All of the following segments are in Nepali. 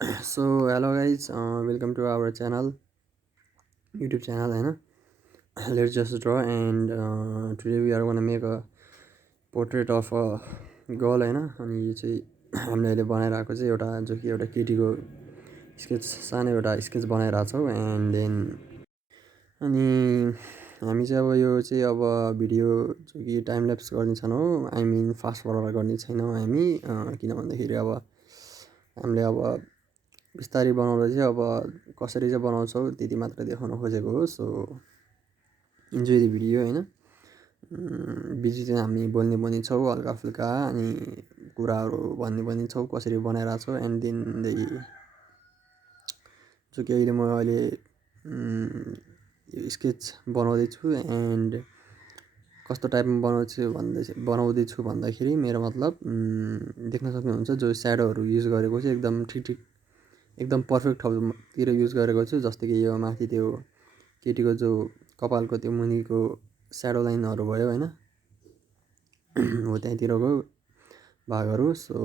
So hello guys, welcome to our channel, YouTube channel, होइन. Let's just draw and today we are gonna make a portrait of a girl, होइन. अनि यो चाहिँ हामीले अहिले बनाइरहेको चाहिँ एउटा जो कि एउटा केटीको स्केच, सानो एउटा स्केच बनाइरहेको छौँ. एन्ड देन अनि हामी चाहिँ अब यो चाहिँ अब भिडियो जो कि टाइम ल्याप्स गर्ने छैनौँ, आई मिन फास्ट फरवर्ड गर्ने छैनौँ हामी, किन भन्दाखेरि अब हामीले अब बिस्तारै बनाउँदा चाहिँ अब कसरी चाहिँ बनाउँछौँ त्यति मात्र देखाउन खोजेको हो. सो इन्जोय द भिडियो, होइन. बिजी चाहिँ हामी बोल्ने पनि छौँ हल्का फुल्का, अनि कुराहरू भन्ने पनि छौँ कसरी बनाइरहेको छौँ. एन्ड देन जो कि अहिले म अहिले स्केच बनाउँदैछु. एन्ड कस्तो टाइपमा बनाउँदैछु भन्दाखेरि मेरो मतलब देख्न सक्नुहुन्छ जो स्याडोहरू युज गरेको चाहिँ एकदम ठिक एकदम पर्फेक्ट ठाउँतिर युज गरेको छु. जस्तो कि यो माथि त्यो केटीको जो कपालको त्यो मुनिको स्याडो लाइनहरू भयो, होइन, हो त्यहीँतिरको भागहरू. So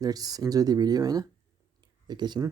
let's enjoy the video, होइन, एकैछिन.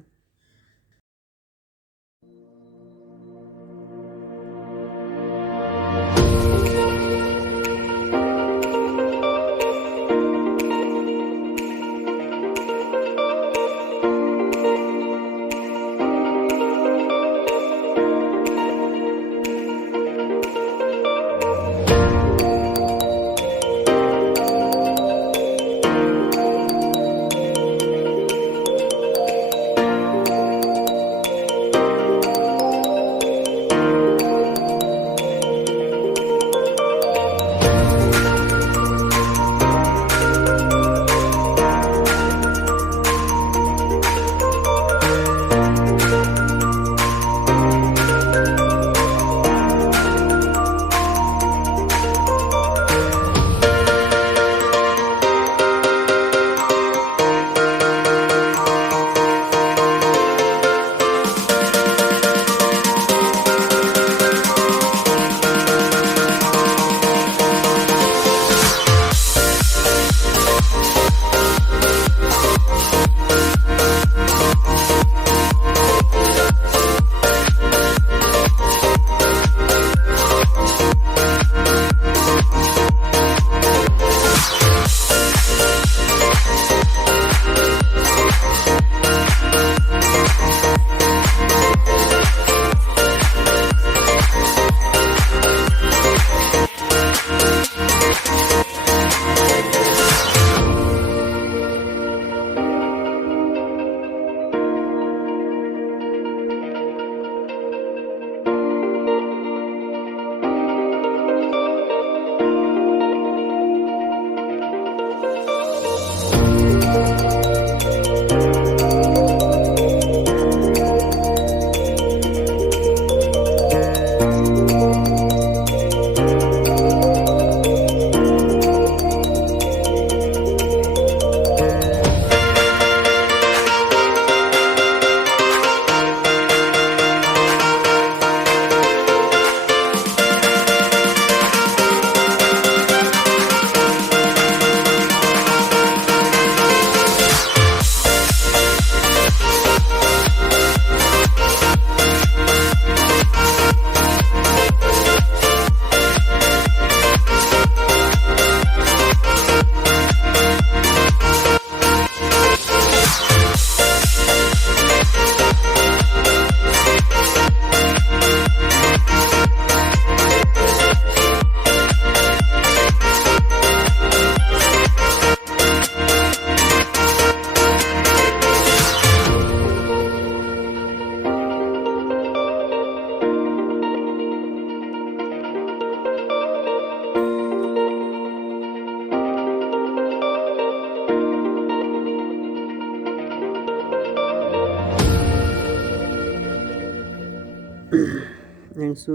एन्ड सो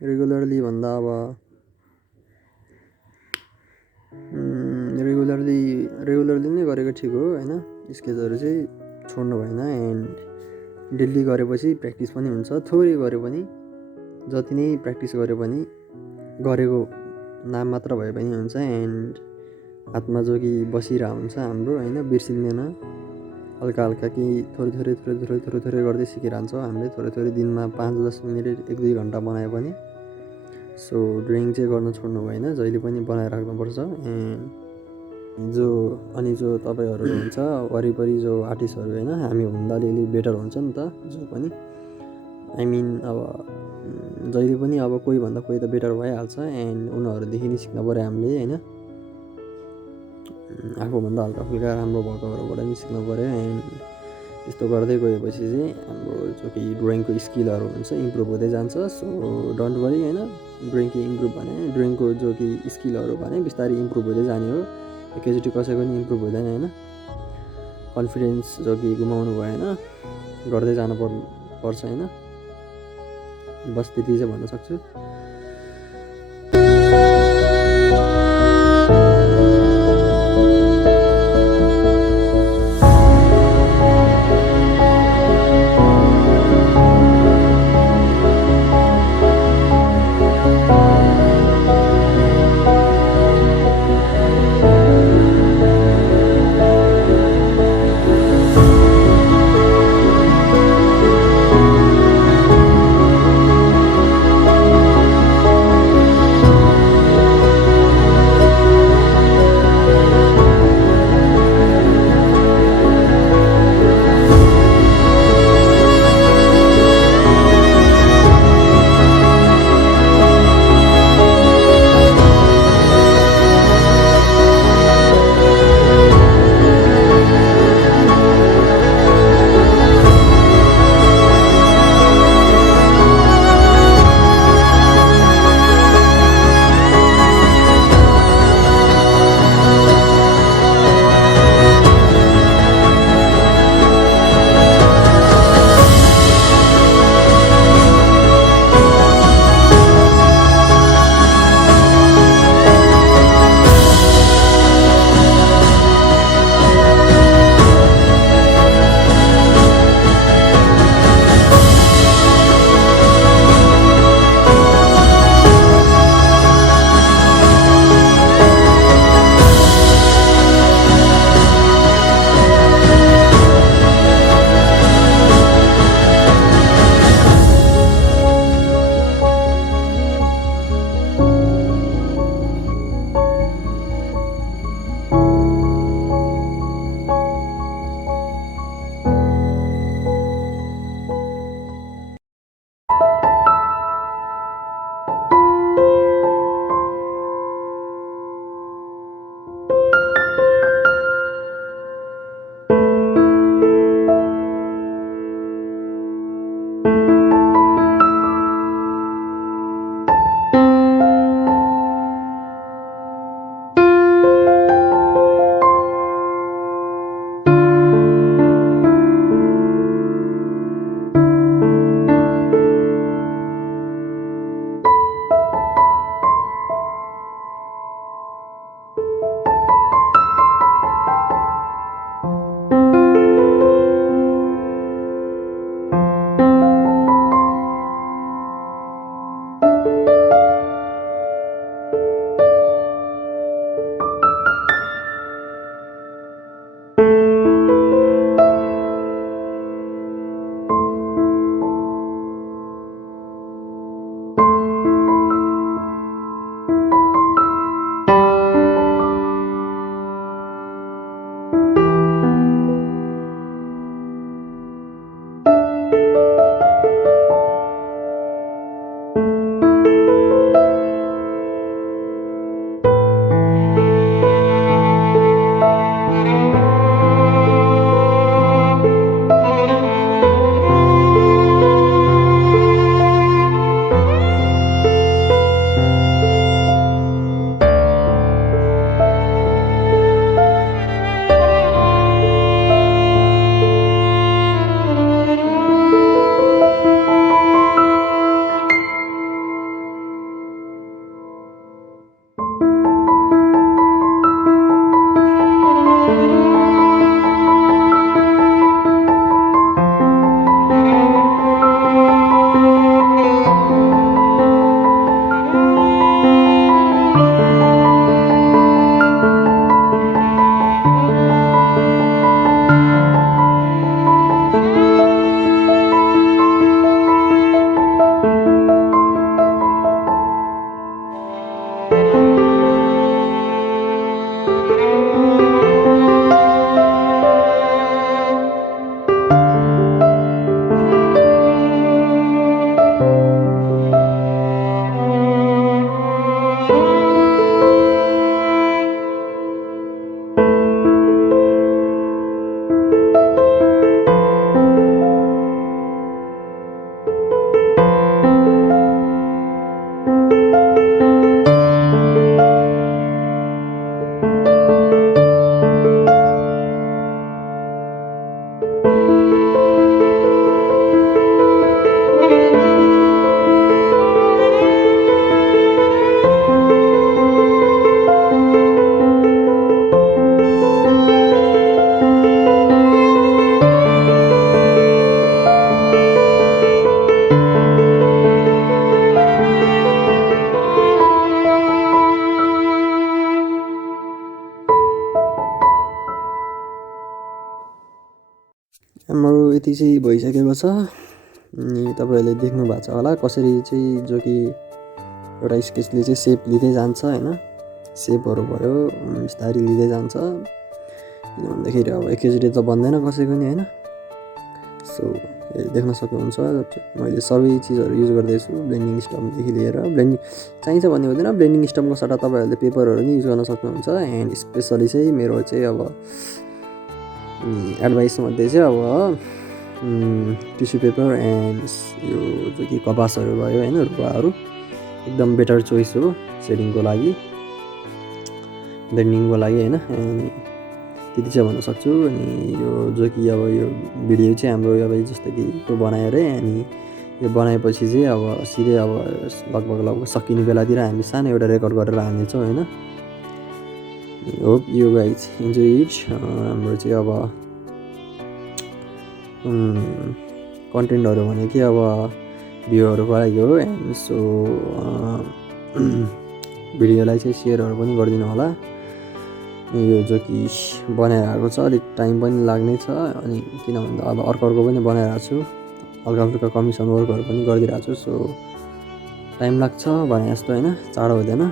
रेगुलरली भन्दा अब रेगुलरली नै गरेको ठिक हो, होइन. स्केचहरू चाहिँ छोड्नु भएन. एन्ड डेली गरेपछि प्र्याक्टिस पनि हुन्छ. थोरै गरे पनि, जति नै प्र्याक्टिस गरे पनि गरेको नाम मात्र भए पनि हुन्छ. एन्ड हातमा जो कि बसिरहेको हुन्छ हाम्रो, होइन, बिर्सिँदैन. हल्का हल्का केही थोरै गर्दै सिकिरहन्छ हामीले थोरै दिनमा 5-10 मिनट 1-2 घन्टा बनायो भने। सो ड्रइङ चाहिँ गर्न छोड्नु भएन, जहिले पनि बनाइराख्नुपर्छ। अनि जो तपाईँहरू हुन्छ वरिपरि जो आर्टिस्टहरू होइन, हामी भन्दा अलिअलि बेटर हुन्छ नि त जो पनि। आई मिन अब जहिले पनि अब कोहीभन्दा कोही त बेटर भइहाल्छ एन्ड उनीहरूदेखि नै सिक्नु पऱ्यो हामीले होइन। आफूभन्दा हल्का फुल्का राम्रो भएकोहरूबाट पनि सिक्नु पऱ्यो एन्ड त्यस्तो गर्दै गएपछि चाहिँ हाम्रो जो कि ड्रइङको स्किलहरू हुन्छ इम्प्रुभ हुँदै जान्छ। सो डोन्ट वरी होइन, ड्रइङको इम्प्रुभ भने ड्रइङको जो कि स्किलहरू भने बिस्तारै इम्प्रुभ हुँदै जाने हो, एकैचोटि कसैको पनि इम्प्रुभ हुँदैन होइन। कन्फिडेन्स जो कि गुमाउनु भएन, गर्दै जानु पर्छ होइन। बस त्यति चाहिँ भन्न सक्छु। हाम्रो यति चाहिँ भइसकेको छ। अनि तपाईँहरूले देख्नु भएको छ होला कसरी चाहिँ जो कि एउटा स्केचले चाहिँ सेप लिँदै जान्छ होइन, सेपहरू भयो बिस्तारै लिँदै जान्छ। किन भन्दाखेरि अब एकैचोटि त बन्दैन कसैको नि होइन। सो देख्न सक्नुहुन्छ मैले सबै चिजहरू युज गर्दैछु, ब्लेन्डिङ स्टमदेखि लिएर ब्लेन्डिङ चाहिन्छ भन्ने हुँदैन, ब्लेन्डिङ स्टमको सट्टा तपाईँहरूले पेपरहरू नि युज गर्न सक्नुहुन्छ। एन्ड स्पेसली चाहिँ मेरो चाहिँ अब एडभाइसमध्ये चाहिँ अब टिस्यु पेपर एन्ड यो जो कि कपासहरू भयो होइन, रुवाहरू एकदम बेटर चोइस हो सेडिङको लागि, ब्लेन्डिङको लागि होइन। अनि त्यति चाहिँ भन्न सक्छु। अनि यो जो कि अब यो भिडियो चाहिँ हाम्रो अब जस्तो कि यो बनाएर अनि यो बनाएपछि चाहिँ अब सिधै अब लगभग सकिने बेलातिर हामी सानो एउटा रेकर्ड गरेर हाल्नेछौँ होइन। Hope you guys enjoy it. हाम्रो चाहिँ अब कन्टेन्टहरू भने कि अब भ्यूहरूको लागि हो। एन्ड सो भिडियोलाई चाहिँ सेयरहरू पनि गरिदिनु होला। यो जो कि बनाएर आएको छ अलिक टाइम पनि लाग्ने छ, अनि किन भन्दा अब अर्को पनि बनाइरहेको छु, हल्का फुल्का कमिसन वर्कहरू पनि गरिदिइरहेको छु। सो टाइम लाग्छ भने जस्तो होइन, चाँडो हुँदैन।